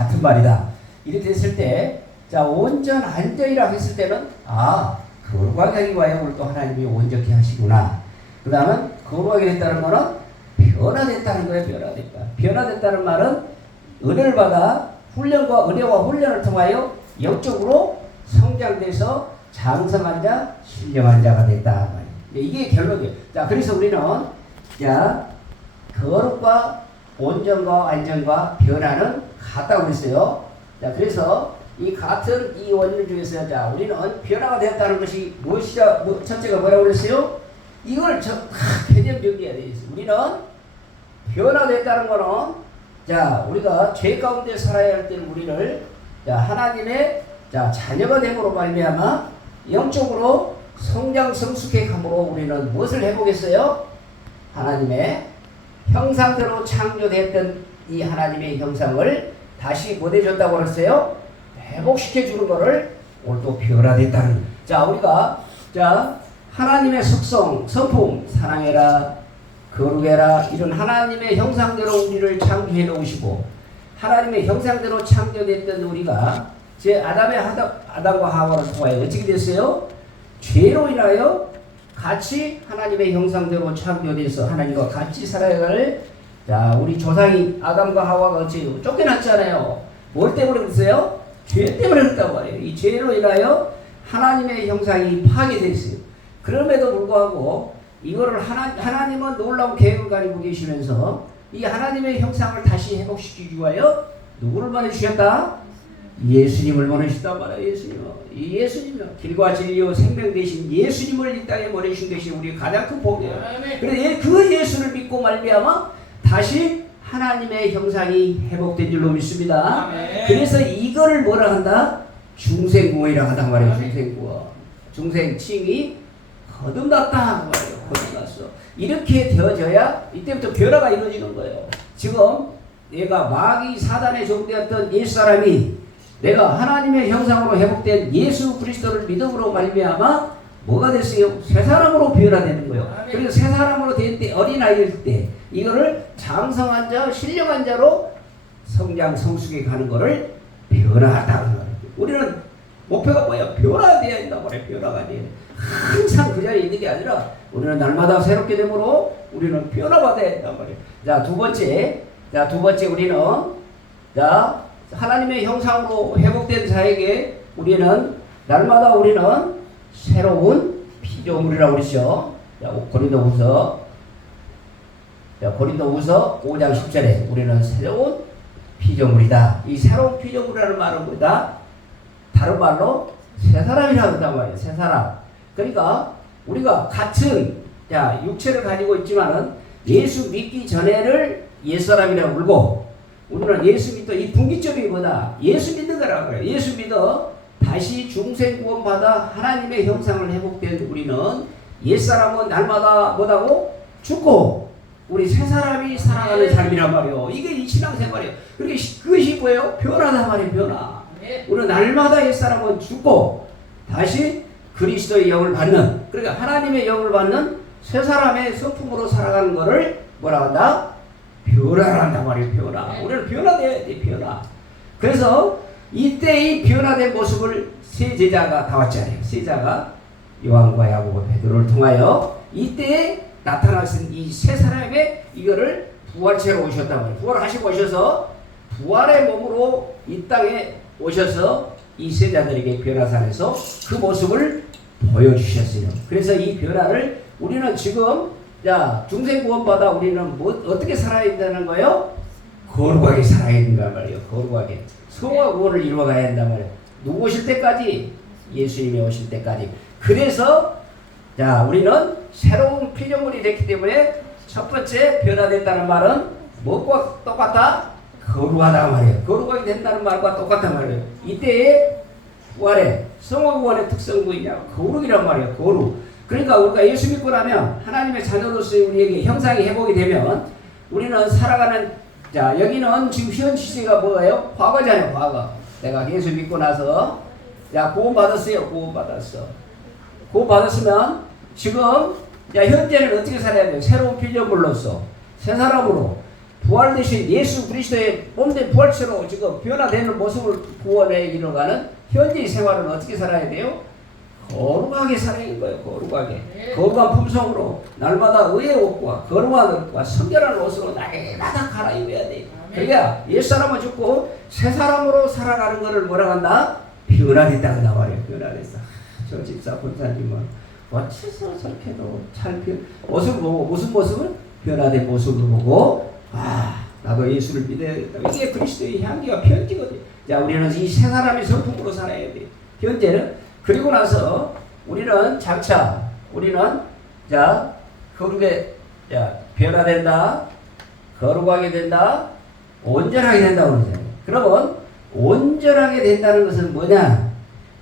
같은 말이다. 이렇게 됐을 때, 자, 온전 안전이라 했을 때는, 거룩하게 와야 오늘 또 하나님이 온전히 하시구나. 그 다음은 거룩하게 됐다는 거는 변화됐다는 거예요. 변화됐다. 변화됐다는 말은 은혜를 받아 은혜와 훈련을 통하여 영적으로 성장돼서 장성한 자, 신령한 자가 됐다. 이게 결론이에요. 자, 그래서 우리는, 자, 거룩과 온전과 안전과 변화는 같다고 그랬어요. 자, 그래서 이 같은 이 원리 중에서, 자, 우리는 변화가 되었다는 것이 무엇이냐, 첫째가 뭐라고 그랬어요? 이걸 개념 정리해야 되겠어요. 우리는 변화됐다는 거는, 자, 우리가 죄 가운데 살아야 할 때는 우리를, 자, 하나님의, 자, 자녀가 됨으로 말미암아 영적으로 성장 성숙해 감으로 우리는 무엇을 해보겠어요? 하나님의 형상대로 창조됐던 이 하나님의 형상을 다시 뭐 해줬다고 그랬어요? 회복시켜 주는 거를 오늘 또 변화됐다는. 자, 우리가, 자, 하나님의 속성, 성품, 사랑해라, 거룩해라, 이런 하나님의 형상대로 우리를 창조해 놓으시고, 하나님의 형상대로 창조됐던 우리가 제 아담과 하와를 통하여 어떻게 됐어요? 죄로 인하여 같이 하나님의 형상대로 창조돼서 하나님과 같이 살아야 할, 자, 우리 조상이 아담과 하와가 어찌 쫓겨났잖아요. 뭘 때문에 그랬어요? 죄 때문에 그랬단 말이에요. 이 죄로 인하여 하나님의 형상이 파괴됐어요. 그럼에도 불구하고 이거를 하나님은 놀라운 계획을 가지고 계시면서 이 하나님의 형상을 다시 회복시키기 위하여 누구를 보내주셨다? 예수님을 보내셨단 말이에요. 예수님이요. 길과 진리요 생명 되신 예수님을 이 땅에 보내신 것이 우리 가장 큰 복이에요. 그래서 그 예수를 믿고 말미암아 다시 하나님의 형상이 회복된 줄로 믿습니다. 그래서 이거를 뭐라 한다? 중생구원이라고 한단 말이에요. 중생구원. 중생칭이 거듭났다 그 말이에요. 거듭났어. 이렇게 되어져야 이때부터 변화가 이루어지는 거예요. 지금 내가 마귀 사단에 종되었던 옛사람이 내가 하나님의 형상으로 회복된 예수 그리스도를 믿음으로 말미암아 뭐가 됐어요? 새 사람으로 변화되는 거예요. 그래서 새 사람으로 될 때, 어린아이일 때 이거를 장성한 자, 신령한 자로 성장 성숙해 가는 거를 변화하다는 거예요. 우리는 목표가 뭐예요? 변화돼야 된다고 그래요. 변화가 돼야 돼. 항상 그 자리에 있는 게 아니라 우리는 날마다 새롭게 되므로 우리는 변화받아야 된단 말이에요. 자, 두 번째 우리는, 자, 하나님의 형상으로 회복된 자에게 우리는 날마다 우리는 새로운 피조물이라고 그러죠. 자, 고린도후서 5장 10절에 우리는 새로운 피조물이다. 이 새로운 피조물이라는 말은 뭐다? 다른 말로 새 사람이라고 한단 말이에요. 새 사람. 그러니까 우리가 같은, 자, 육체를 가지고 있지만은 예수 믿기 전에를 옛사람이라고 불고, 우리는 예수 믿어 이 분기점이 뭐다? 예수 믿는 거라고 해요. 예수 믿어 다시 중생 구원 받아 하나님의 형상을 회복된 우리는 옛사람은 날마다 뭐다고? 죽고 우리 새 사람이 살아가는 삶이란 말이에요. 이게 이 신앙생활이에요. 그러니까 그것이 뭐예요? 변화다 말이에요. 변화. 우리는 날마다 옛사람은 죽고 다시 그리스도의 영을 받는, 그러니까 하나님의 영을 받는 새 사람의 성품으로 살아가는 것을 뭐라 한다? 변화를 한단 말이에요. 변화. 우리는 변화돼야 돼. 변화. 그래서 이때 이 변화된 모습을 세 제자가 다 왔잖아요. 세 제자가 요한과 야고보, 베드로를 통하여 이때 나타나신 이 세 사람의 이거를 부활체로 오셨단 말이에요. 부활하시고 오셔서 부활의 몸으로 이 땅에 오셔서 이 세자들에게 변화산에서 그 모습을 보여주셨어요. 그래서 이 변화를 우리는 지금, 자, 중생 구원받아 우리는 어떻게 살아야 된다는 거예요? 거룩하게 살아야 된단 말이에요. 거룩하게. 성화 구원을 이루어가야 된단 말이에요. 누구 오실 때까지? 예수님이 오실 때까지. 그래서, 자, 우리는 새로운 피조물이 됐기 때문에 첫 번째 변화됐다는 말은 무엇과 똑같다? 거룩하다 말이에요. 거룩하게 된다는 말과 똑같단 말이에요. 이때의 부활의 성화 구원의 특성 뭐냐? 거룩이란 말이에요. 거룩. 그러니까 우리가 예수 믿고 나면 하나님의 자녀로서의 우리에게 형상이 회복이 되면 우리는 살아가는, 자, 여기는 지금 현 시제가 뭐예요? 과거잖아요. 과거. 내가 예수 믿고 나서, 야, 구원 받았어요. 구원 받았어. 구원 받았으면 지금, 야, 현재는 어떻게 살아야 돼요? 새로운 피조물로서 새 사람으로 부활되신 예수 그리스도의 몸된 부활체로 지금 변화되는 모습을 구원에 이뤄가는 현재의 생활은 어떻게 살아야 돼요? 거룩하게 살아야 하는 거예요. 거룩하게. 거룩한 품성으로 날마다 의의 옷과 거룩한 옷과 성결한 옷으로 날마다 갈아입어야 돼. 그러니까 옛사람은 죽고 새 사람으로 살아가는 것을 뭐라고 한다? 변화됐다 한다 말이에요. 변화됐어. 저 집사 본사님은 어째서 저렇게도 잘 모습을 보고 무슨 모습을? 변화된 모습을 보고 나도 예수를 믿어야겠다. 이게 그리스도의 향기와 편지거든요. 자, 우리는 이 새 사람의 성품으로 살아야 돼. 현재는 그리고 나서 우리는 장차 우리는 자 거룩에 변화된다, 거룩하게 된다, 온전하게 된다고 그러잖아요. 그러면 온전하게 된다는 것은 뭐냐?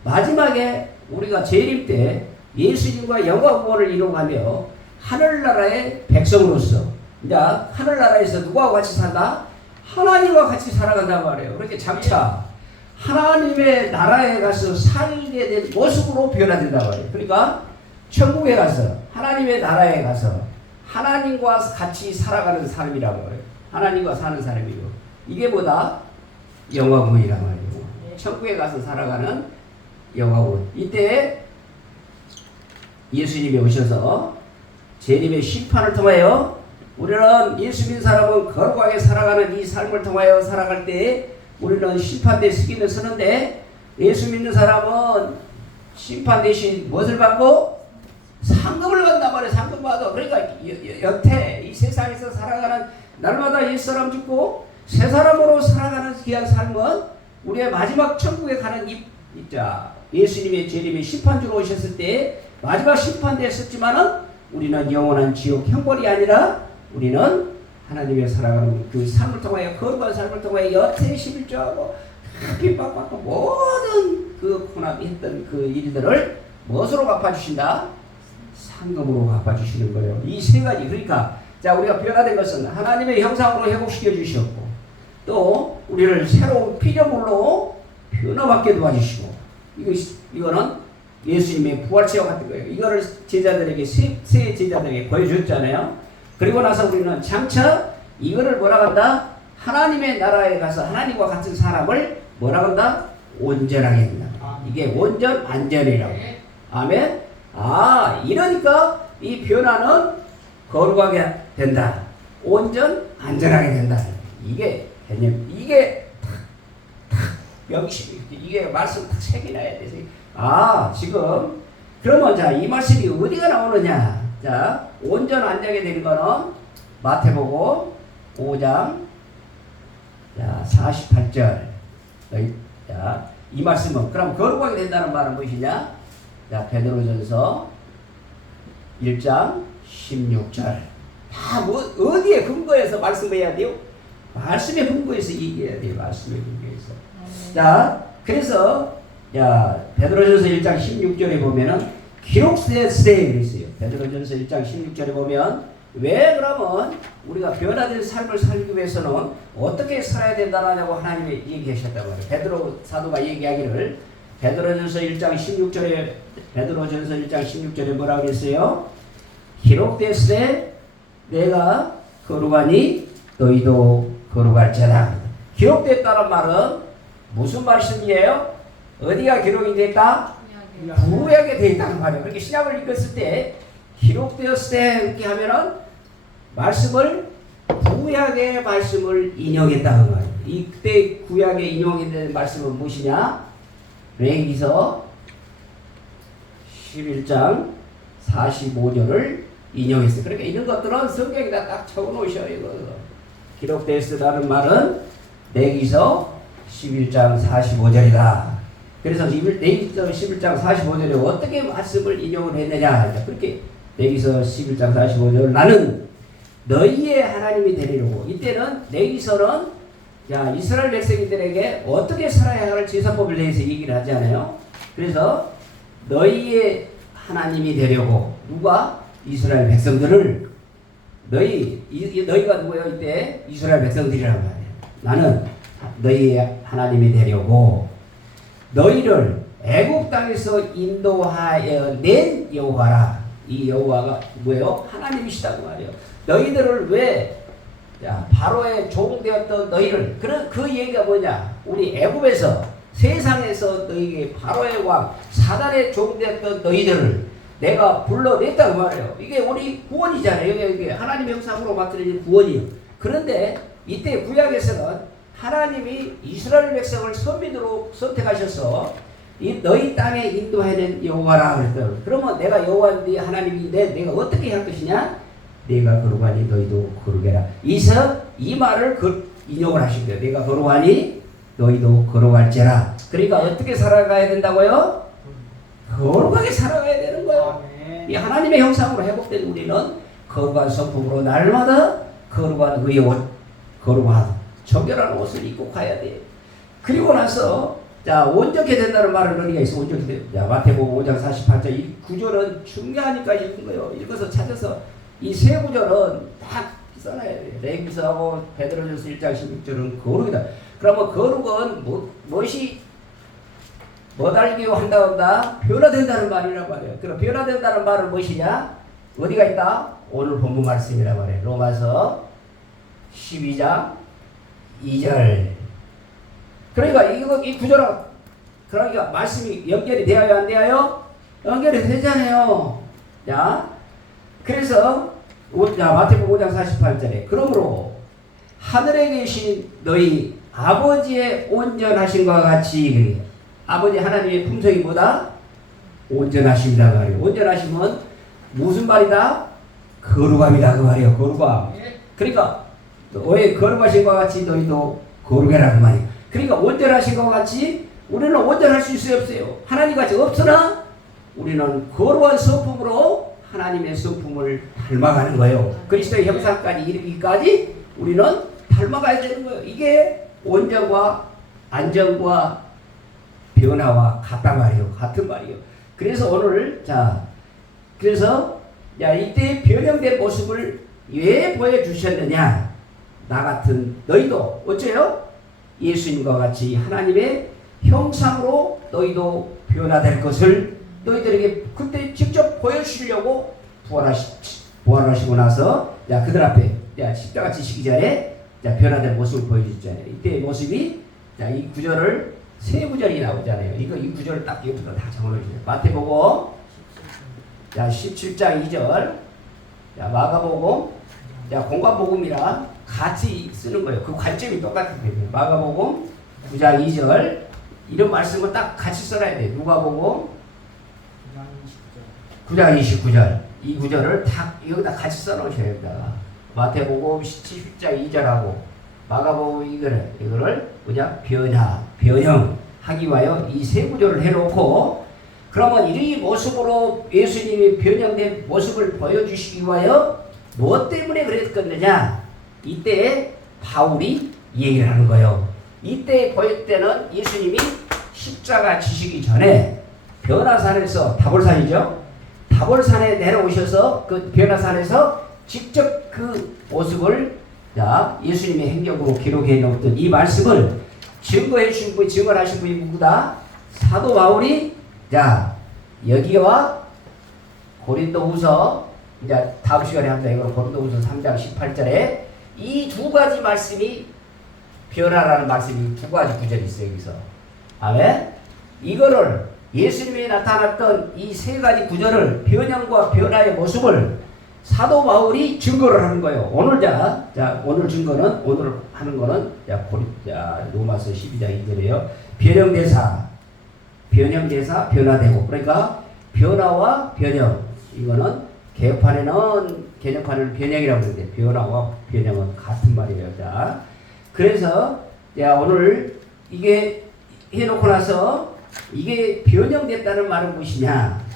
마지막에 우리가 재림 때 예수님과 영광 구원을 이루어가며 하늘나라의 백성으로서 이제 하늘나라에서 누구와 같이 산다? 하나님과 같이 살아간단 말이에요. 그렇게 장차 하나님의 나라에 가서 살게 된 모습으로 변화된단 말이에요. 그러니까 천국에 가서 하나님의 나라에 가서 하나님과 같이 살아가는 삶이라고 해요. 하나님과 사는 삶이고 이게 뭐다? 영화구원이란 말이에요. 천국에 가서 살아가는 영화구원. 이때 예수님이 오셔서 재림의 심판을 통하여 우리는 예수 믿는 사람은 거룩하게 살아가는 이 삶을 통하여 살아갈 때 우리는 심판대 서기는 서는데 예수 믿는 사람은 심판 대신 무엇을 받고? 상급을 받는단 말이에요. 상급 받아. 그러니까 여태 이 세상에서 살아가는 날마다 옛사람 죽고 새 사람으로 살아가는 귀한 삶은 우리의 마지막 천국에 가는 예수님의 재림의 심판주로 오셨을 때 마지막 심판대에 썼지만은 우리는 영원한 지옥 형벌이 아니라 우리는 하나님의 살아가는 그 삶을 통하여 거룩한 삶을 통하여 여태 11조하고 핍박받고 모든 그 고난이 했던 그 일들을 무엇으로 갚아주신다? 상금으로 갚아주시는 거예요. 이 세 가지. 그러니까 자 우리가 변화된 것은 하나님의 형상으로 회복시켜 주셨고 또 우리를 새로운 피조물로 변화받게 도와주시고 이거는 예수님의 부활체와 같은 거예요. 이거를 제자들에게 세 제자들에게 보여줬잖아요. 그리고 나서 우리는 장차 이거를 뭐라 한다? 하나님의 나라에 가서 하나님과 같은 사람을 뭐라 한다? 온전하게 한다. 이게 온전 안전이라고. 아멘. 이러니까 이 변화는 거룩하게 된다. 온전 안전하게 된다. 이게 개념. 이게 탁 명심이 이게 말씀 딱 새겨놔야 돼. 지금 그러면 자 이 말씀이 어디가 나오느냐? 자 온전 안전하게 되는 거는 마태복음 5장 48절. 이 말씀은 그럼 거룩하게 된다는 말은 무엇이냐? 자 베드로전서 1장 16절. 어디에 근거해서 말씀해야 돼요? 말씀에 근거해서 얘기해야 돼요. 말씀에 근거해서. 자 그래서 베드로전서 1장 16절에 보면은 기록되었으되 그랬어요. 베드로전서 1장 16절에 보면 왜 그러면 우리가 변화된 삶을 살기 위해서는 어떻게 살아야 된다라고 하나님이 얘기하셨단 말이에요. 베드로 사도가 얘기하기를 베드로전서 1장 16절에 뭐라고 그랬어요? 기록되었으되 내가 거룩하니 너희도 거룩할지어다. 기록됐다는 말은 무슨 말씀이에요? 어디가 기록이 됐다? 구약에 되어 있다는 말이에요. 그렇게 신약을 읽었을 때 기록되었을 때 이렇게 하면은 말씀을 구약의 말씀을 인용했다는 말이에요. 이때 구약에 인용된 말씀은 무엇이냐? 레위기서 11장 45절을 인용했어요. 그러니까 이런 것들은 성경에다 딱 적어놓으셔요. 이거. 기록되었다는 말은 레위기서 11장 45절이다. 그래서 레위기서 11장 45절에 어떻게 말씀을 인용을 했느냐? 그렇게 레위기서 11장 45절 나는 너희의 하나님이 되리라고. 이때는 레위기서는 이스라엘 백성들에게 어떻게 살아야 할 제사법에 대해서 얘기를 하지 않아요? 그래서 너희의 하나님이 되려고 누가? 이스라엘 백성들을 너희가 누구예요? 이때 이스라엘 백성들이란 말이에요. 나는 너희의 하나님이 되려고 너희를 애국 땅에서 인도하여 낸 여호와라. 이 여호와가 뭐예요? 하나님이시다고 말이에요. 너희들을 왜 자, 바로의 종되었던 너희를, 그 얘기가 뭐냐? 우리 애굽에서 세상에서 너희에게 바로의 왕 사단의 종되었던 너희들을 내가 불러냈다 그 말이에요. 이게 우리 구원이잖아요. 이게 하나님의 형상으로 만들어진 구원이에요. 그런데 이때 구약에서는 하나님이 이스라엘 백성을 선민으로 선택하셔서 이 너희 땅에 인도해낸 여호와라 그랬더니, 그러면 내가 여호와인데 하나님인데 내가 어떻게 할 것이냐? 내가 거룩하니 너희도 거룩해라. 이 말을 인용을 하신 거예요. 내가 거룩하니 너희도 거룩할지라. 그러니까 어떻게 살아가야 된다고요? 거룩하게 살아가야 되는 거예요. 이 하나님의 형상으로 회복된 우리는 거룩한 성품으로 날마다 거룩한 의의 옷, 거룩한 정결한 옷을 입고 가야 돼요. 그리고 나서 자, 온전케 된다는 말은 의미가 있어. 온전케 돼. 자, 마태복음 5장 48절 이 구절은 중요하니까 읽은 거예요. 읽어서 찾아서 이 세 구절은 딱 써놔야 돼요. 레위기서하고 베드로전서 1장 16절은 거룩이다. 그러면 거룩은 무엇이 뭐달기요 한다 변화된다는 말이란 말이에요. 그럼 변화된다는 말은 무엇이냐? 어디가 있다? 오늘 본문 말씀이란 말이에요. 로마서 12장 2절. 그러니까 이 구절하고 그러니까 말씀이 연결이 되어요, 안 되어요? 연결이 되잖아요. 자, 그래서 마태복음 5장 48절에 그러므로 하늘에 계신 너희 아버지의 온전하심과 같이, 아버지 하나님의 품성이 뭐다? 온전하심이다 그 말이에요. 온전하심은 무슨 말이다? 거룩함이다 그 말이에요. 거룩함. 그러니까 왜 거룩하신 것 같이 너희도 거룩해라 그 말이에요. 그러니까 온전하신 것 같이 우리는 온전할 수 있어요, 없어요? 하나님같이 없으나 우리는 거룩한 성품으로 하나님의 성품을 닮아가는 거예요. 그리스도의 형상까지 이르기까지 우리는 닮아가야 되는 거예요. 이게 온전과 안정과 변화와 같단 말이에요. 같은 말이에요. 그래서 오늘 그래서 이때 변형된 모습을 왜 보여주셨느냐? 나 같은 너희도 어째요? 예수님과 같이 하나님의 형상으로 너희도 변화될 것을 너희들에게 그때 직접 보여주시려고 부활하시고 나서 그들 앞에 십자가 지시기 전에 변화된 모습을 보여주셨잖아요. 이때의 모습이 이 구절을 세 구절이 나오잖아요. 이 구절을 딱 여기부터 다 적어놓으세요. 마태복음 17장 2절, 마가복음 공관복음이라 같이 쓰는 거예요. 그 관점이 똑같은 거예요. 마가복음 9장 2절 이런 말씀을 딱 같이 써놔야 돼요. 누가복음 9장 29절 이 구절을 딱 여기다 같이 써놓으셔야 됩니다. 마태복음 17장 2절하고 마가복음 이거를 변형하기 위하여 이 세 구절을 해놓고, 그러면 이 모습으로 예수님이 변형된 모습을 보여주시기 위하여 무엇 때문에 그랬겠느냐? 이때 바울이 얘기를 하는 거예요. 이때 보일 때는 예수님이 십자가 지시기 전에 변화산에서 다볼산이죠. 다볼산에 내려오셔서 그 변화산에서 직접 그 모습을 예수님의 행적으로 기록해 놓았던 이 말씀을 증거하신 분이 누구다? 사도 바울이 여기와 고린도후서 다음 시간에 합니다. 이거 고린도후서 3장 18절에 이 두 가지 말씀이 변화라는 말씀이 두 가지 구절이 있어요. 여기서 아멘. 이거를 예수님이 나타났던 이 세 가지 구절을 변형과 변화의 모습을 사도 바울이 증거를 하는 거예요. 오늘 오늘 증거는 오늘 하는 거는 로마서 12장 2절이에요. 변형대사 변화되고, 그러니까 변화와 변형, 이거는 개혁판에는 변형이라고 그러는데 변화와 변형은 같은 말이에요. 그래서 오늘 이게 해놓고 나서 이게 변형됐다는 말은 무엇이냐?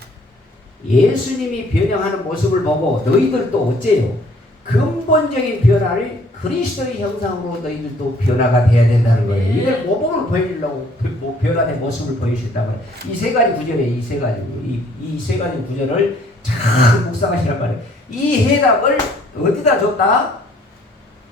예수님이 변형하는 모습을 보고 너희들도 어째요? 근본적인 변화를 그리스도의 형상으로 너희들도 변화가 돼야 된다는 거예요. 이걸 모범을 보여주려고 변화된 모습을 보여주셨단 말이에요. 이 세 가지 구절이에요. 이 세 가지 구절을 잘 묵상하시란 말이에요. 이 해답을 어디다 줬다?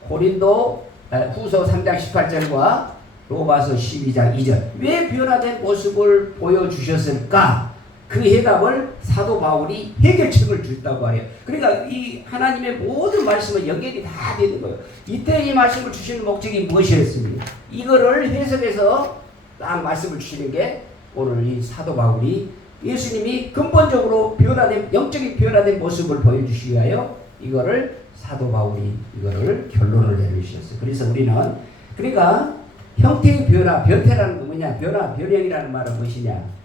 고린도 후서 3장 18절과 로마서 12장 2절. 왜 변화된 모습을 보여주셨을까? 그 해답을 사도 바울이 해결책을 줬다고 하래요. 그러니까 이 하나님의 모든 말씀은 연결이 다 되는 거예요. 이때 이 말씀을 주시는 목적이 무엇이었습니까? 이거를 해석해서 딱 말씀을 주시는 게 오늘 이 사도 바울이 예수님이 근본적으로 변화된, 영적인 변화된 모습을 보여주시기 위하여 이거를 사도 바울이 이거를 결론을 내리셨어요. 그래서 우리는, 그러니까 형태의 변화, 변태라는 건 뭐냐? 변형이라는 말은 무엇이냐?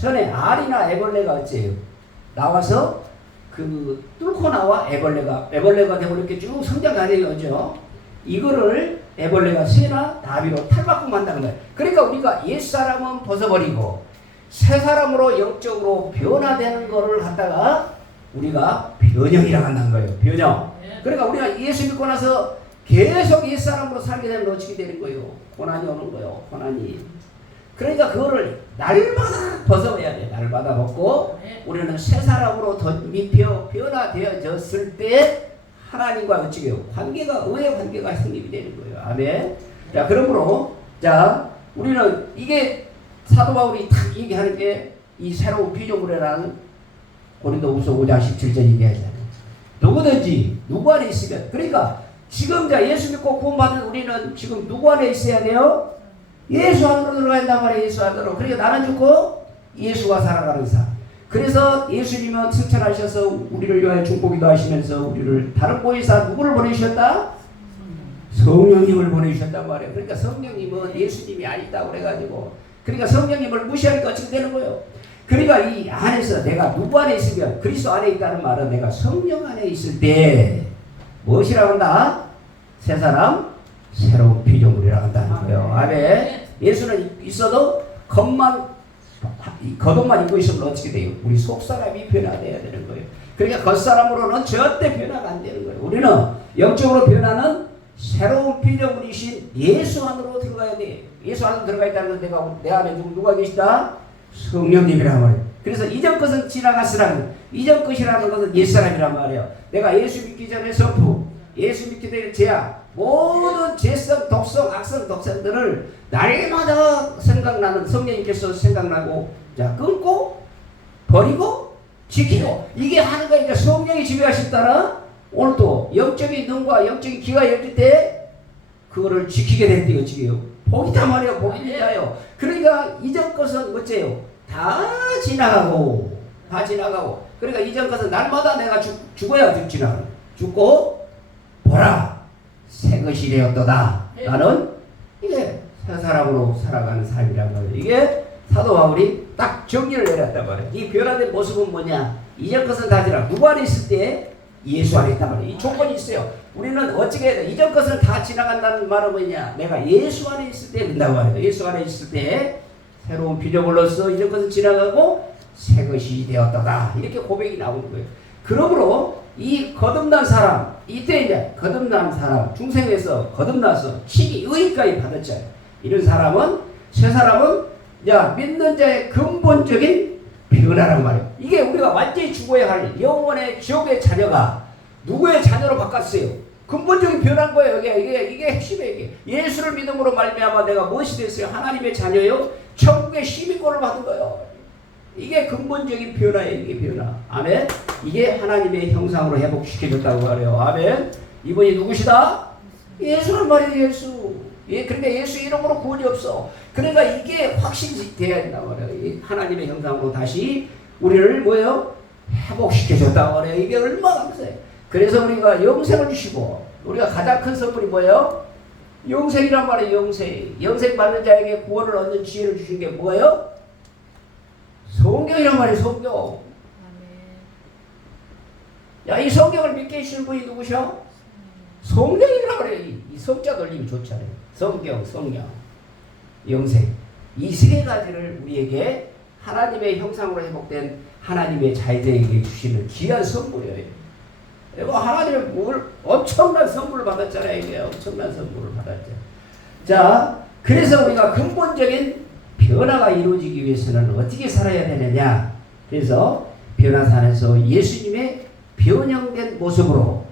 전에 알이나 애벌레가 어째요? 나와서 뚫고 나와 애벌레가 되고 이렇게 쭉 성장하는 거죠. 이거를 애벌레가 새나 나비로 탈바꿈 한다는 거예요. 그러니까 우리가 옛사람은 벗어버리고 새 사람으로 영적으로 변화되는 거를 갖다가 우리가 변형이라고 한다는 거예요. 변형. 그러니까 우리가 예수 믿고 나서 계속 옛사람으로 살게 되면 어떻게 되는 거예요? 고난이 오는 거예요. 고난이. 그러니까 그거를 날마다 벗어야 돼. 날마다 벗고 우리는 새 사람으로 변화되어졌을 때 하나님과 어떻게 해요? 의의 관계가 성립이 되는 거예요. 아멘. 자, 그러므로 자, 우리는 이게 사도 바울이 딱 얘기하는 게 이 새로운 피조물이라는 고린도후서 5장 17절 얘기하잖아요. 누구든지 누구 안에 있으면, 그러니까 지금 예수 믿고 구원받은 우리는 지금 누구 안에 있어야 돼요? 예수 안으로 들어가야 한단 말이에요. 예수 안으로. 그러니까 나는 죽고 예수가 살아가는 삶. 그래서 예수님은 승천하셔서 우리를 위하여 중보기도 하시면서 우리를 다른 보혜사 누구를 보내주셨다? 성령님을 보내주셨단 말이에요. 그러니까 성령님은 예수님이 아니다 그래가지고, 그러니까 성령님을 무시하니까 어떻게 되는 거예요? 그러니까 이 안에서 내가 누구 안에 있으면, 그리스도 안에 있다는 말은 내가 성령 안에 있을 때 무엇이라고 한다? 새 사람, 새로운 피조물이라고 한다는 거예요. 아멘. 예수는 있어도 겉옷만 입고 있으면 어떻게 돼요? 우리 속사람이 변화되어야 되는 거예요. 그러니까 겉사람으로는 절대 변화가 안 되는 거예요. 우리는 영적으로 변화는 새로운 피조물이신 예수 안으로 들어가야 돼요. 예수 안으로 들어가 있다는 건 내 안에 누가 계시다? 성령님이란 말이에요. 그래서 이전 것은 지나갔으라는, 이전 것이라는 것은 옛사람이란 말이에요. 내가 예수 믿기 전에 성품, 예수 믿기 전에 죄악, 모든 죄성, 독성, 악성, 독성들을 날마다 생각나는 성령님께서 생각나고, 자, 끊고, 버리고, 지키고, 이게 하는 거니까 성령이 지배하실 따라 오늘도 영적인 눈과 영적인 귀가 열릴 때 그거를 지키게 된대요. 어찌게요? 복이다 말이에요. 복입니다요. 그러니까 이전 것은 어째요? 다 지나가고. 그러니까 이전 것은 날마다 내가 죽어야 지나가는. 죽고 보라, 새 것이 되었도다. 나는 이게 새 사람으로 살아가는 삶이란 말이에요. 이게 사도 바울이 딱 정리를 내렸단 말이에요. 이 변화된 모습은 뭐냐? 이전 것은 다 지나가. 누구 안에 있을 때? 예수 안에 있단 말이에요. 이 조건이 있어요. 우리는 어떻게 해야 돼? 이전 것은 다 지나간다는 말은 뭐냐? 내가 예수 안에 있을 때 된다고 말이에요. 예수 안에 있을 때 새로운 피조물로서 이전 것은 지나가고 새 것이 되었다. 이렇게 고백이 나오는 거예요. 그러므로 이 거듭난 사람, 이때 이제 거듭난 사람, 중생에서 거듭나서 치기 의까지 받았잖아요. 이런 사람은, 새 사람은 믿는 자의 근본적인 변화란 말이에요. 이게 우리가 완전히 죽어야 할 영원의 지옥의 자녀가 누구의 자녀로 바꿨어요? 근본적인 변화인 거예요. 이게 핵심이에요. 이게. 예수를 믿음으로 말미암아 내가 무엇이 됐어요? 하나님의 자녀요. 천국의 시민권을 받은 거예요. 이게 근본적인 변화예요. 이게 변화. 아멘. 이게 하나님의 형상으로 회복시켜줬다고 하래요. 아멘. 이분이 누구시다? 예수란 말이에요. 예수. 그러니까 예수 이름으로 구원이 없어. 그러니까 이게 확신이 돼야 된다고 말해요. 하나님의 형상으로 다시 우리를 뭐예요? 회복시켜줬다고 말해요. 이게 얼마나 감사해요. 그래서 우리가 영생을 주시고, 우리가 가장 큰 선물이 뭐예요? 영생이란 말이에요. 영생 받는 자에게 구원을 얻는 지혜를 주신 게 뭐예요? 성경이란 말이에요. 성경. 이 성경을 믿게 해주시는 분이 누구셔? 성령이란 말이에요. 이 성자 돌림이 좋잖아요. 성경, 영생. 이 세 가지를 우리에게 하나님의 형상으로 회복된 하나님의 자녀에게 주시는 귀한 선물이에요. 그리고 하나님의 엄청난 선물을 받았잖아요. 이게 엄청난 선물을 받았죠. 자, 그래서 우리가 근본적인 변화가 이루어지기 위해서는 어떻게 살아야 되느냐? 그래서 변화산에서 예수님의 변형된 모습으로,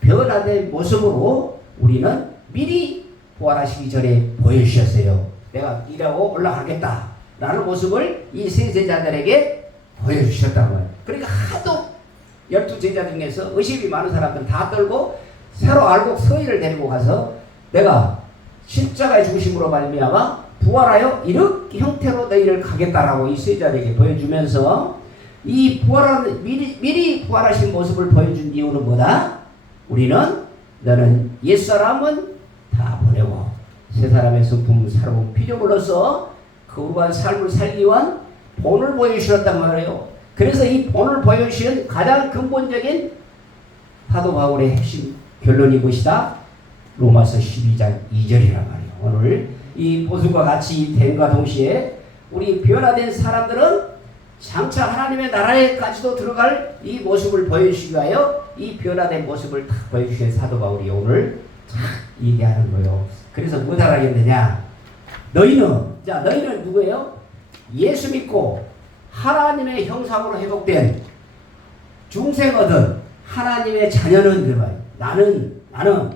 변화된 모습으로 우리는 미리 부활하시기 전에 보여주셨어요. 내가 일하고 올라가겠다 라는 모습을 이 세 제자들에게 보여주셨단 말이에요. 그러니까 하도 12제자 중에서 의심이 많은 사람들은 다 떨고 새로 알고 서희를 데리고 가서 내가 십자가의 중심으로 말미암아 부활하여 이런 형태로 너희를 가겠다라고 이 세자에게 보여주면서 이 부활하는 미리 부활하신 모습을 보여준 이유는 뭐다? 우리는 너는 옛사람은 다 보내고 새 사람의 성품 새로운 피조물로서 거룩한 삶을 살기 위한 본을 보여주셨단 말이에요. 그래서 이 본을 보여주신 가장 근본적인 사도 바울의 핵심 결론이 무엇이다? 로마서 12장 2절이란 말이에요. 오늘 이 보수과 같이 됨과 동시에 우리 변화된 사람들은 장차 하나님의 나라에까지도 들어갈 이 모습을 보여주시기 위하여 이 변화된 모습을 딱 보여주신 사도 바울이 오늘 딱 얘기하는 거예요. 그래서 뭐 잘하겠느냐? 너희는 누구예요? 예수 믿고 하나님의 형상으로 회복된 중생 얻은 하나님의 자녀는 나는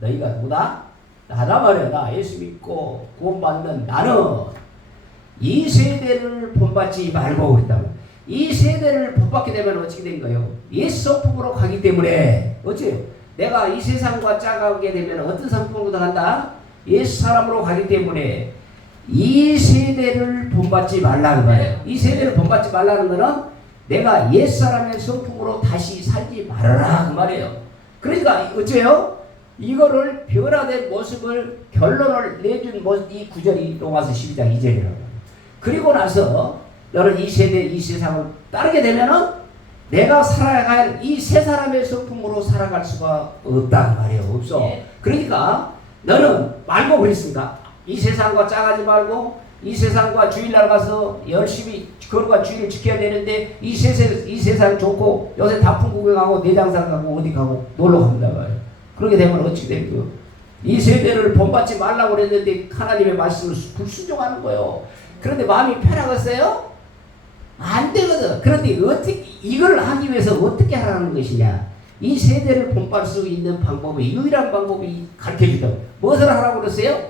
너희가 누구다? 나다 말이야. 나 예수 믿고 구원받는 나는 이 세대를 본받지 말고 그랬다. 이 세대를 본받게 되면 어떻게 된 거예요? 옛 성품으로 가기 때문에 어째 내가 이 세상과 짜가게 되면 어떤 성품으로 간다? 옛 사람으로 가기 때문에 이 세대를 본받지 말라는 거예요. 이 세대를 본받지 말라는 거는 내가 옛 사람의 성품으로 다시 살지 말아라 그 말이에요. 그러니까 어째요? 이거를 변화된 모습을 결론을 내준 이 구절이 로마서 12장 2절이라고. 그리고 나서 너는 이 세대 이 세상을 따르게 되면은 내가 살아갈 이 세 사람의 성품으로 살아갈 수가 없다는 말이에요. 없어. 그러니까 너는 말고 그랬습니다. 이 세상과 짜가지 말고 이 세상과 주일날 가서 열심히 거룩한 주일을 지켜야 되는데 이 세상 좋고 요새 단풍 구경하고 내장산 가고 어디 가고 놀러 갑니다 말이에요. 그렇게 되면 어찌 되는 거예요? 이 세대를 본받지 말라고 그랬는데 하나님의 말씀을 불순종하는 거예요. 그런데 마음이 편하겠어요? 안 되거든. 그런데 어떻게 이걸 하기 위해서 어떻게 하라는 것이냐? 이 세대를 본받을 수 있는 방법이 유일한 방법이 가르쳐주죠. 무엇을 하라고 그랬어요?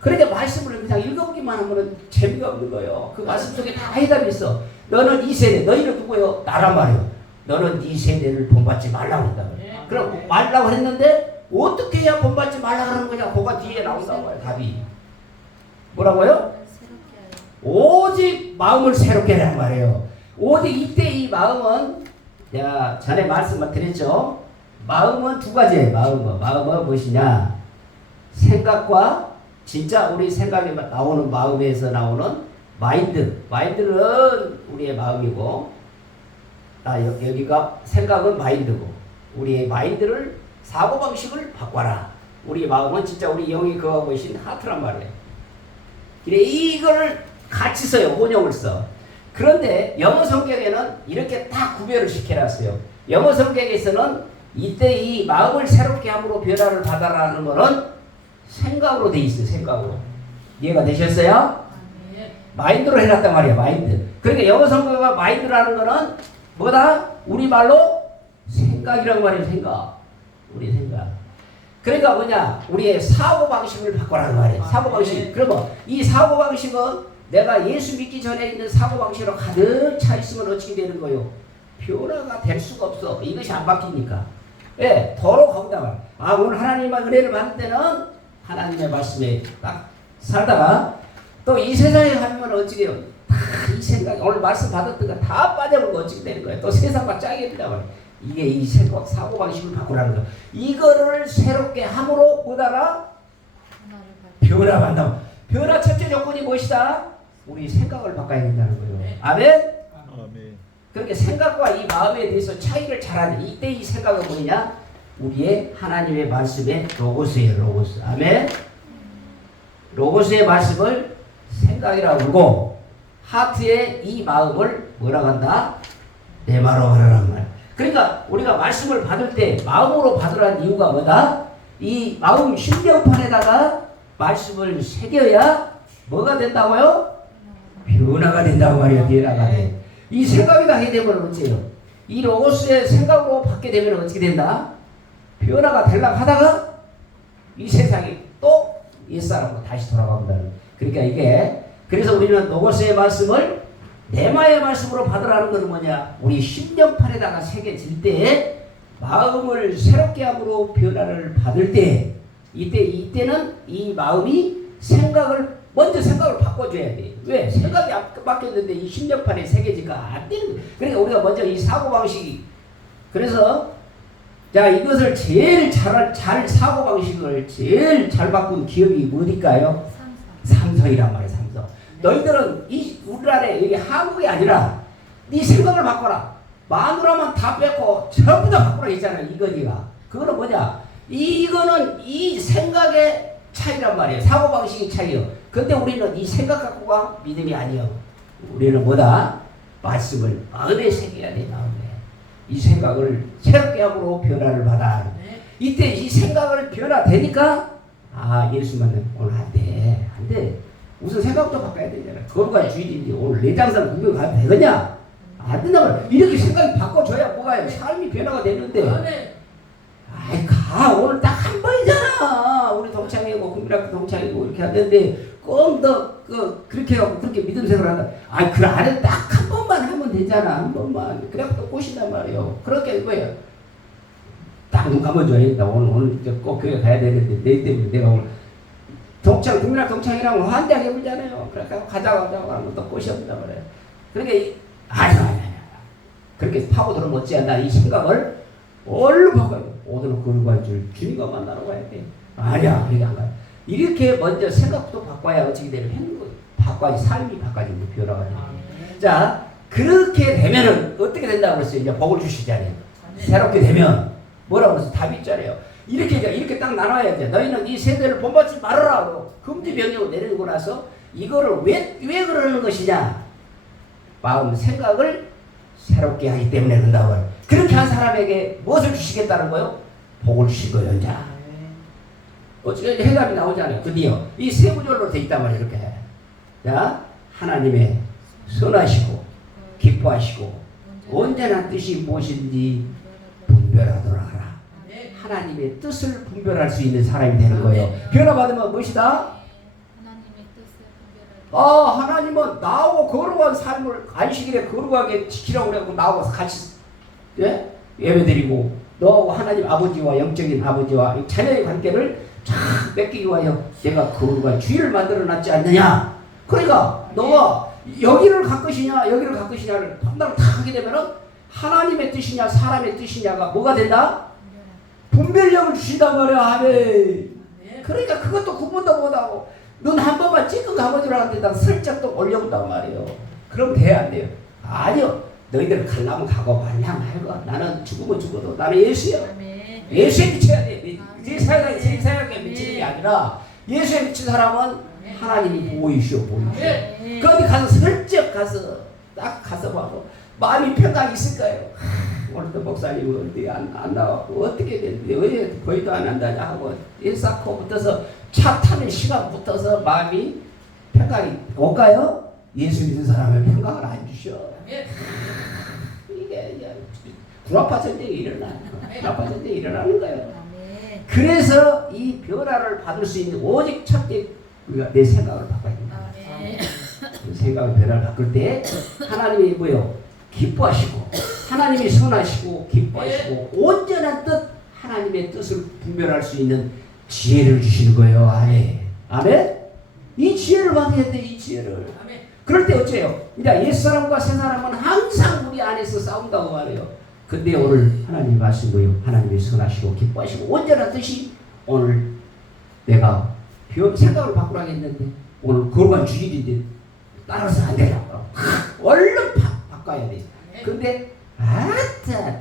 그러니까 말씀을 그냥 읽어보기만 하면 재미가 없는 거예요. 그 말씀 속에 다 해답이 있어. 너는 이 세대, 너희는 누구예요? 나란 말이에요. 너는 이 세대를 본받지 말라고 했다. 그럼 말라고 했는데 어떻게 해야 본받지 말라고 하는 거냐? 그가 뒤에 나온다고 해요. 답이. 뭐라고요? 오직 마음을 새롭게 하란 말이에요. 오직 이때 이 마음은 제가 전에 말씀을 드렸죠. 마음은 두 가지예요. 마음은 무엇이냐? 생각과 진짜 우리 생각에 나오는 마음에서 나오는 마인드는 우리의 마음이고 여기가 생각은 마인드고 우리의 마인드를 사고방식을 바꿔라. 우리 마음은 진짜 우리 영이 거하고 계신 하트란 말이에요. 그래 이걸 같이 써요. 혼용을 써. 그런데 영어 성경에는 이렇게 다 구별을 시켜놨어요. 영어 성경에서는 이때 이 마음을 새롭게 함으로 변화를 받아라는 거는 생각으로 돼 있어요. 생각으로. 이해가 되셨어요? 마인드로 해놨단 말이야. 마인드. 그러니까 영어 성경과 마인드라는 거는 뭐다? 우리말로 생각이라고 말이에요. 생각. 우리 생각. 그러니까 뭐냐? 우리의 사고방식을 바꿔라는 말이에요. 사고방식. 그러면 이 사고방식은 내가 예수 믿기 전에 있는 사고방식으로 가득 차 있으면 어떻게 되는 거예요? 변화가 될 수가 없어. 이것이 안 바뀌니까. 예, 더러 거기다 말. 오늘 하나님의 은혜를 받을 때는 하나님의 말씀에 딱 살다가 또 이 세상에 가면 어찌 돼요? 다 이 생각, 오늘 말씀 받았던 거 다 빠져버리고 어찌 되는 거예요? 또 세상과 짝이 된다 말이에요. 이게 이 생각, 사고방식을 바꾸라는 거예요. 이거를 새롭게 함으로 뭐다가 변화한다. 변화 첫째 조건이 무엇이다? 우리 생각을 바꿔야 된다는 거예요. 아멘? 아멘. 그렇게 생각과 이 마음에 대해서 차이를 잘하는 이때 이 생각은 뭐냐? 우리의 하나님의 말씀의 로고스예요. 로고스. 아멘. 로고스의 말씀을 생각이라고 부르고 하트의 이 마음을 뭐라고 한다? 내 말로 하라는 말. 그러니까 우리가 말씀을 받을 때 마음으로 받으라는 이유가 뭐다? 이 마음 심령판에다가 말씀을 새겨야 뭐가 된다고요? 변화가 된다고 말이에요. 변화가 돼. 이 생각이 나게 되면 어째요? 이 로고스의 생각으로 받게 되면 어떻게 된다? 변화가 되려고 하다가 이 세상이 또 옛사람으로 다시 돌아간다는. 그러니까 이게 그래서 우리는 로고스의 말씀을 내마의 말씀으로 받으라는 것은 뭐냐? 우리 심령판에다가 새겨질 때 마음을 새롭게 함으로 변화를 받을 때 이때는 이 마음이 먼저 생각을 바꿔줘야 돼. 왜? 생각이 바뀌었는데 이 심령판에 새겨지가 안 되는 거야. 그러니까 우리가 먼저 이 사고방식이 그래서 자 이것을 제일 잘 사고방식을 제일 잘 바꾼 기업이 뭐일까요? 삼성이란 말이야. 삼성. 너희들은 우리나라에 여기 한국이 아니라 네 생각을 바꿔라. 마누라만 다 뺏고 전부 다 바꾸라 했잖아. 이거니가. 그거는 뭐냐? 이거는 이 생각의 차이란 말이에요. 사고방식의 차이요. 근데 우리는 이 생각 갖고가 믿음이 아니요. 우리는 뭐다? 말씀을 마음에 새겨야 돼. 마음에. 이 생각을 새롭게 함으로 변화를 받아. 이때 이 생각을 변화되니까 예수님은 오늘 안 돼. 안 돼. 우선 생각부터 바꿔야 되잖아. 거룩한 주일인데 오늘 내장산 구경 가면 되겠냐? 안 된다 말이야. 이렇게 생각이 바꿔줘야 뭐가 삶이 변화가 되는데. 가 오늘 딱 한 번이잖아. 우리 동창이고 국민학교 동창이고 이렇게 하는데 꼭 너 그렇게 하고 그렇게 믿음 생활을 한다. 그 안에 딱 한 번만 하면 되잖아. 한 번만. 그래갖고 또 꼬신단 말이에요. 그렇게 뭐예요? 딱 눈 감아줘야 다 오늘 이제 꼭 교회 가야 되는데 내 때문에 내가 오늘 국민학교 동창이랑 환장해보잖아요. 그러니까 가자고 하면 또 꼬셔본단 말이에요. 그러니까 아니. 그렇게 파고들어 못지 않나 이 생각을 얼른 바꿔요. 오늘은 거룩한 주님과 만나러 가야 돼. 아니야, 그게 안 가요. 이렇게 먼저 생각부터 바꿔야 어떻게 되는 행동, 바꿔야 삶이 바꿔지는 변화가 되는 거예요. 자, 그렇게 되면은 어떻게 된다고 그랬어요? 이제 복을 주시잖아요. 새롭게 되면 뭐라고 그랬어요? 답이 있잖아요. 이렇게 딱 나눠야 돼. 너희는 이 세대를 본받지 말아라. 금지 명령을 내리고 나서 이거를 왜 그러는 것이냐? 마음 생각을 새롭게 하기 때문에 그런다고 해요. 그렇게 한 사람에게 무엇을 주시겠다는 거요? 복을 주신 거예요. 이제 어찌 해답이 나오잖아요. 드디어 이 세 구절로 돼 있단 말이에요. 이렇게 자 하나님의 선하시고 기뻐하시고 온전한 뜻이 무엇인지 분별하도록 하라. 하나님의 뜻을 분별할 수 있는 사람이 되는 거예요. 변화받으면 무엇이다? 하나님은 나하고 거룩한 삶을 안식일에 거룩하게 지키라고 그래서 나하고 같이 예배드리고 너하고 하나님 아버지와 영적인 아버지와 자녀의 관계를 쫙 맺기 위하여 내가 거룩한 주의를 만들어놨지 않느냐. 그러니까 너가 여기를 갈 것이냐 여기를 갈 것이냐를 판단을 다 하게 되면은 하나님의 뜻이냐 사람의 뜻이냐가 뭐가 된다? 분별력을 주신단 말이야. 아멘. 그러니까 그것도 구분도 못하고 눈 한 번만 찔끔 감아주라 하는데 슬쩍 또 올려본단 말이에요. 그럼 돼야 안 돼요? 아니요. 너희들 가려면 가고 말려면 말고 나는 죽으면 죽어도 나는 예수야. 예수에 미쳐야 돼. 제 생각에 미치는 게 아니라 예수에 미친 사람은 하나님이 보이시오. 거기 가서 슬쩍 딱 가서 봐도 마음이 평강이 있을 거예요. 오늘도 목사님 어디 안 나왔고 어떻게 됐는데 왜 거의도 안 한다냐 하고 일사코 붙어서 차 타는 시간 붙어서 마음이 평강이 올까요? 예수 믿는 사람은 평강을 안 주셔. 이게 군화파 전쟁이 일어나는 거예요. 그래서 이 변화를 받을 수 있는 오직 첫째 우리가 내 생각을 바꿔야 된다. 그 생각을 변화를 바꿀 때 하나님이 뭐요? 기뻐하시고 하나님이 선하시고 기뻐하시고 온전한 뜻 하나님의 뜻을 분별할 수 있는 지혜를 주시는 거예요. 아멘. 이 지혜를 받아야 돼. 이 지혜를. 그럴 때 어째요? 이제 옛사람과 새사람은 항상 우리 안에서 싸운다고 말해요. 근데 오늘 하나님 말씀 뭐예요? 하나님이 선하시고 기뻐하시고 온전한 뜻이 오늘 내가 생각을 바꾸라고 했는데 오늘 거룩한 주일인데 따라서 안 되냐고. 얼른 바꿔야 돼. 근데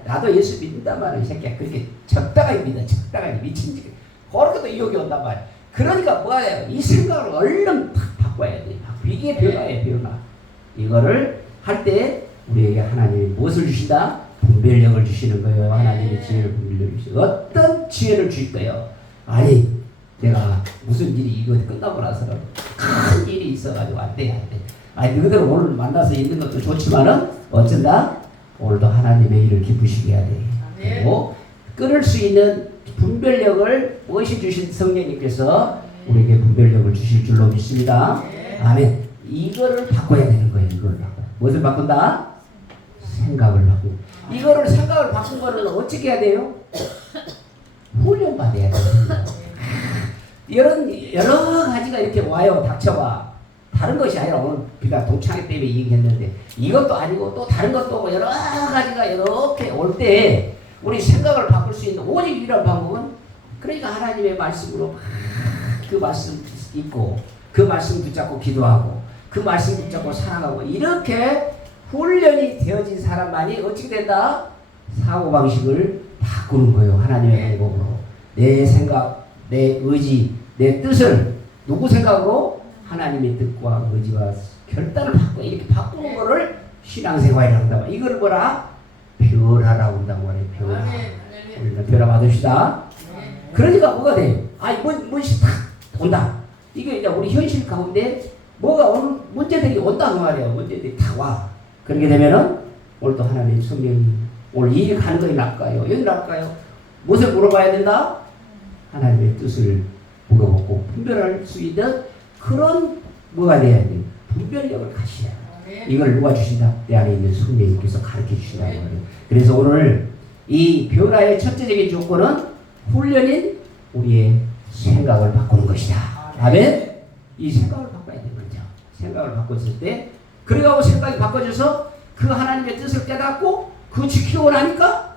나도 예수 믿는단 말이야. 이 새끼야. 그렇게 적당하게 믿어. 적당하게 미친 짓. 그렇게도 유혹이 온단 말이야. 그러니까 뭐예요? 이 생각을 얼른 바꿔야 돼. 이게 변화예요. 변화. 이거를 할 때 우리에게 하나님이 무엇을 주신다? 분별력을 주시는 거예요. 하나님의 지혜를 분별력을 주시고 어떤 지혜를 주실 거예요? 아니 내가 무슨 일이 이거 끝나고 나서는 큰 일이 있어가지고 안 돼. 너희들 오늘 만나서 있는 것도 좋지만은 어쩐다? 오늘도 하나님의 일을 기쁘시게 해야 돼. 그리고 끊을 수 있는 분별력을 무엇이 주신 성령님께서 우리에게 분별력을 주실 줄로 믿습니다. 아멘. 이거를 바꿔야 되는 거예요. 이걸 바꿔. 무엇을 바꾼다? 생각을 바꾸고. 이거를 생각을 바꾼 거는 어떻게 해야 돼요? 훈련받아야 돼요. 여러 가지가 이렇게 와요. 닥쳐와. 다른 것이 아니라 오늘 비가 동창회 때문에 얘기했는데 이것도 아니고 또 다른 것도 오고 여러 가지가 이렇게 올 때 우리 생각을 바꿀 수 있는 오직 유일한 방법은 그러니까 하나님의 말씀으로 그 말씀 읽고 그 말씀 붙잡고 기도하고 그 말씀 붙잡고 살아가고 이렇게 훈련이 되어진 사람만이 어떻게 된다? 사고방식을 바꾸는 거예요. 하나님의 방법으로. 내 생각, 내 의지, 내 뜻을 누구 생각으로? 하나님의 뜻과 의지와 결단을 바꾸고 이렇게 바꾸는 거를 신앙생활이라고 한다. 이걸 뭐라? 변화라고 한다고 말해요. 변화. 우리는 변화 받읍시다. 그러니까 뭐가 돼요? 뭐시 탁 온다. 이게 이제 우리 현실 가운데 뭐가 오는 문제들이 온다고 말이에요. 문제들이 다 와. 그렇게 되면은 오늘 또 하나님 성령이 오늘 이 가는 거이 낫까요? 여기 낫까요? 무엇을 물어봐야 된다? 하나님의 뜻을 물어보고 분별할 수 있는 그런 뭐가 돼야 돼요? 분별력을 가셔야 돼요. 이걸 누가 주신다? 내 안에 있는 성령님께서 가르쳐 주신다고 해요. 그래서 오늘 이 변화의 첫째적인 조건은 훈련인 우리의 생각을 바꾸는 것이다. 아멘? 이 생각을 바꿔야 되는 거죠. 생각을 바꿨을 때 그래가고 생각이 바꿔져서 그 하나님의 뜻을 깨닫고 그 지키고 나니까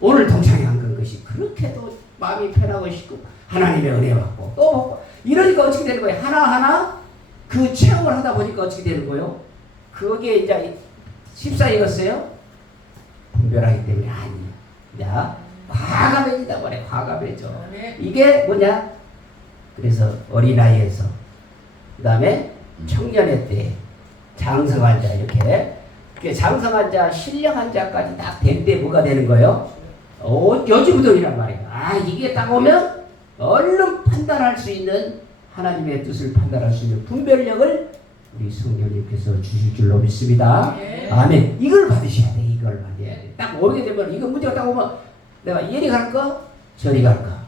오늘 동창회 한 것이 그렇게도 마음이 편하고 싶고 하나님의 은혜 받고 또 이러니까 어떻게 되는 거예요? 하나하나 그 체험을 하다 보니까 어떻게 되는 거예요? 그게 이제 14이었어요? 분별하기 때문에 아니에요. 자, 과감해진다고 말해. 과감해져. 이게 뭐냐? 그래서 어린아이에서 그 다음에 청년의 때 장성한 자 이렇게 장성한 자, 신령한 자까지 딱 된 때 뭐가 되는 거예요? 여지부동이란 말이에요. 이게 딱 오면 얼른 판단할 수 있는 하나님의 뜻을 판단할 수 있는 분별력을 우리 성령님께서 주실 줄로 믿습니다. 아멘. 이걸 받으셔야 돼. 이걸 받아야 돼. 딱 오게 되면 이거 문제가 딱 오면 내가 이리 갈까? 저리 갈까?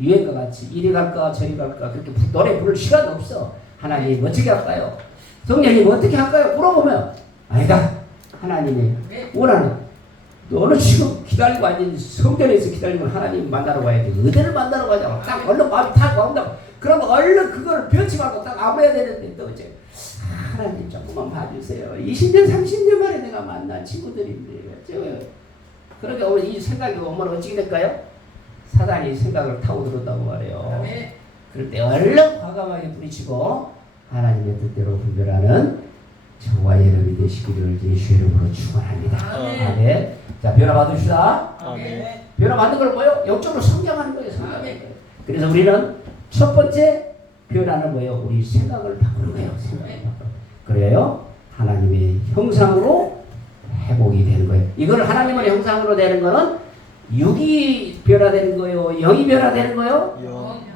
유행과 같이 이리 갈까? 저리 갈까? 그렇게 노래 부를 시간 없어. 하나님 어떻게 할까요? 성령님 어떻게 할까요? 물어보면 아니다. 하나님이 원하는 너는 지금 기다리고 앉은 성전에서 기다리면 하나님 만나러 가야 돼. 의대를 만나러 가자고. 딱 얼른 마음이 탁 와온다고. 그러면 얼른 그걸 변치 말고 딱 아무해야 되는데 또 이제 하나님 조금만 봐주세요. 20년 30년 만에 내가 만난 친구들인데 그러니까 오늘 이 생각이 오면 어떻게 될까요? 사단이 생각을 타고 들었다고 말해요. 그럴 때 얼른 과감하게 부딪히고 하나님의 뜻대로 분별하는 저와 여러분이 되시기를 예수 이름으로 축원합니다. 아멘. 자, 변화 받으시다. 아멘. 변화 받는 걸 뭐예요? 영적으로 성장하는 거예요. 성장하는 거예요. 그래서 우리는 첫 번째 변화는 뭐예요? 우리 생각을 바꾸는 거예요. 생각을 바꾸는. 그래요. 하나님의 형상으로 회복이 되는 거예요. 이걸 하나님의 형상으로 되는 거는 육이 변화되는 거예요? 영이 변화되는 거예요?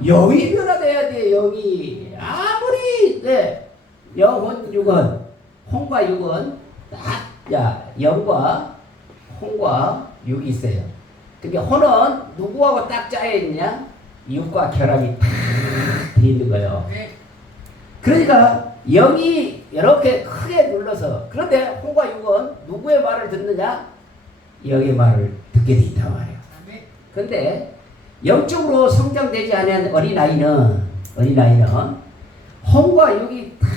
영이 변화돼야 돼. 영이 아무리 영혼 육은 혼과 육은 딱 영과 혼과 육이 있어요. 그러니까 혼은 누구하고 딱 짜여 있냐? 육과 결합이 딱 돼 있는 거예요. 그러니까 영이 이렇게 크게 눌러서 그런데 혼과 육은 누구의 말을 듣느냐? 영의 말을 듣게 돼 있단 말이에요. 그런데 영적으로 성장되지 않은 어린아이는 혼과 육이 다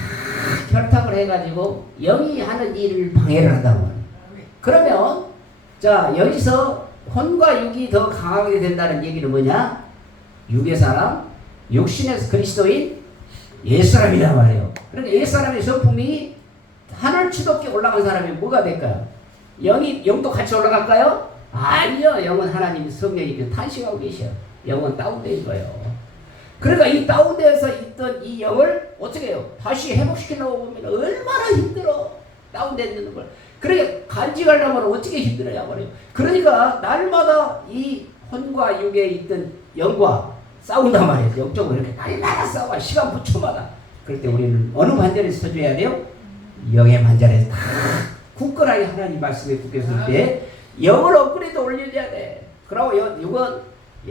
결탁을 해가지고 영이 하는 일을 방해를 한단 말이에요. 그러면 자 여기서 혼과 육이 더 강하게 된다는 얘기는 뭐냐? 육의 사람, 육신의 그리스도인 옛사람이란 말이에요. 그러니까 옛사람의 성품이 하늘 추덕게 올라간 사람이 뭐가 될까요? 영도 같이 올라갈까요? 아니요. 영은 하나님 성령이 탄식하고 계셔. 영은 다운된 거예요. 그러니까 이 다운돼서 있던 이 영을 어떻게 해요? 다시 회복시키려고 보면 얼마나 힘들어. 다운되는 걸. 그러니까 간직하려면 어떻게 힘들어야 말이에요. 그러니까 날마다 이 혼과 육에 있던 영과 싸운단 말이에요. 영적으로 이렇게 날마다 싸워. 시간 부초마다. 그럴 때 우리는 어느 반절에서 서줘야 돼요? 영의 반절에서 다 굳건하게 하나님 말씀에 굳겠을 때 영을 업그레이드 올려줘야 돼. 그러고 육은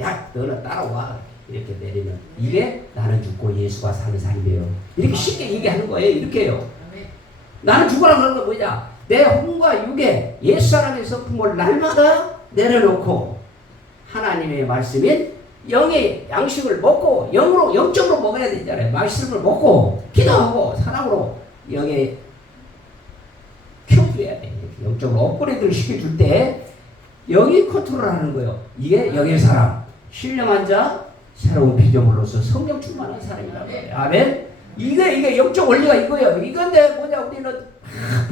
야 너는 따라와. 이렇게 내리면 이게 나는 죽고 예수가 사는 삶이에요. 이렇게 쉽게 얘기하는 거예요. 이렇게 해요. 나는 죽으라 그런 건 뭐냐? 내 혼과 육의 옛사람의 성품을 날마다 내려놓고 하나님의 말씀인 영의 양식을 먹고 영적으로 먹어야 되잖아요. 말씀을 먹고 기도하고 사랑으로 영의 키워줘야 돼. 영적으로 업그레이드를 시켜줄 때 영이 컨트롤하는 거예요. 이게 영의 사람, 신령한 자, 새로운 피조물로서 성령 충만한 사람이라고 해요. 아멘. 이게 영적 원리가 이거예요. 이건데 뭐냐, 우리는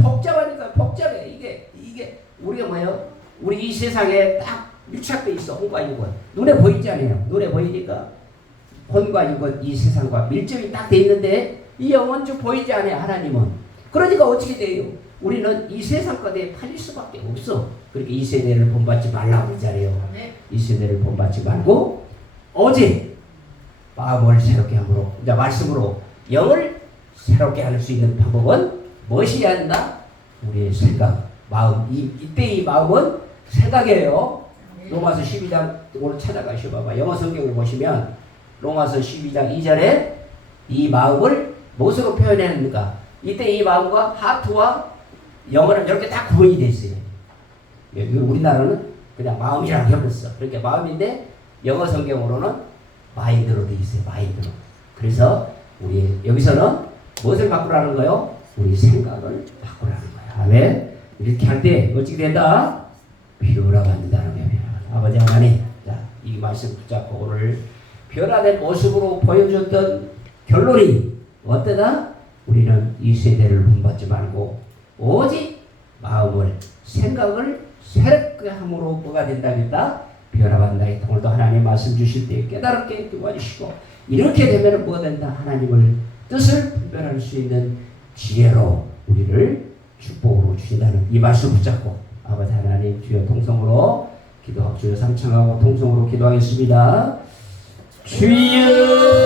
복잡하니까 복잡해. 이게 우리가 뭐예요? 우리 이 세상에 딱 밀착돼 있어. 혼과 육은 눈에 보이지 않아요. 눈에 보이니까 혼과 육은 이 세상과 밀접이 딱 돼 있는데 이 영은 좀 보이지 않아요. 하나님은. 그러니까 어떻게 돼요? 우리는 이 세상 것에 팔릴 수밖에 없어. 그렇게 이 세대를 본받지 말라고 그러잖아요. 이 세대를 본받지 말고 오직 마음을 새롭게 함으로, 이제 말씀으로 영을 새롭게 할 수 있는 방법은 무엇이어야 한다? 우리의 생각, 마음. 이때의 마음은 생각이에요. 로마서 12장 오늘 찾아가시오. 봐봐. 영어 성경을 보시면 로마서 12장 2절에 이 마음을 무엇으로 표현했는가? 이때 이 마음과 하트와 영어는 이렇게 딱 구분이 되어 있어요. 우리나라는 그냥 마음이라고 해버렸어. 그러니까 마음인데 영어 성경으로는 마인드로 되어 있어요. 마인드로. 그래서 우리 여기서는 무엇을 바꾸라는 거요? 우리 생각을 바꾸라는 거야. 아멘. 이렇게 할 때 어떻게 된다? 변화받는다는 거예요. 아버지 하나님, 자, 이 말씀 붙잡고 오늘 변화된 모습으로 보여줬던 결론이 어떠다? 우리는 이 세대를 본받지 말고 오직 마음을, 생각을 새롭게 함으로 뭐가 된다겠다? 변화받는다. 오늘도 하나님 말씀 주실 때 깨달게 도와주시고, 이렇게 되면 뭐가 된다? 하나님을 뜻을 분별할 수 있는 지혜로 우리를 축복으로 주신다는 이 말씀 붙잡고 아버지 하나님 주여 통성으로 기도하고 주여 삼창하고 통성으로 기도하겠습니다. 주여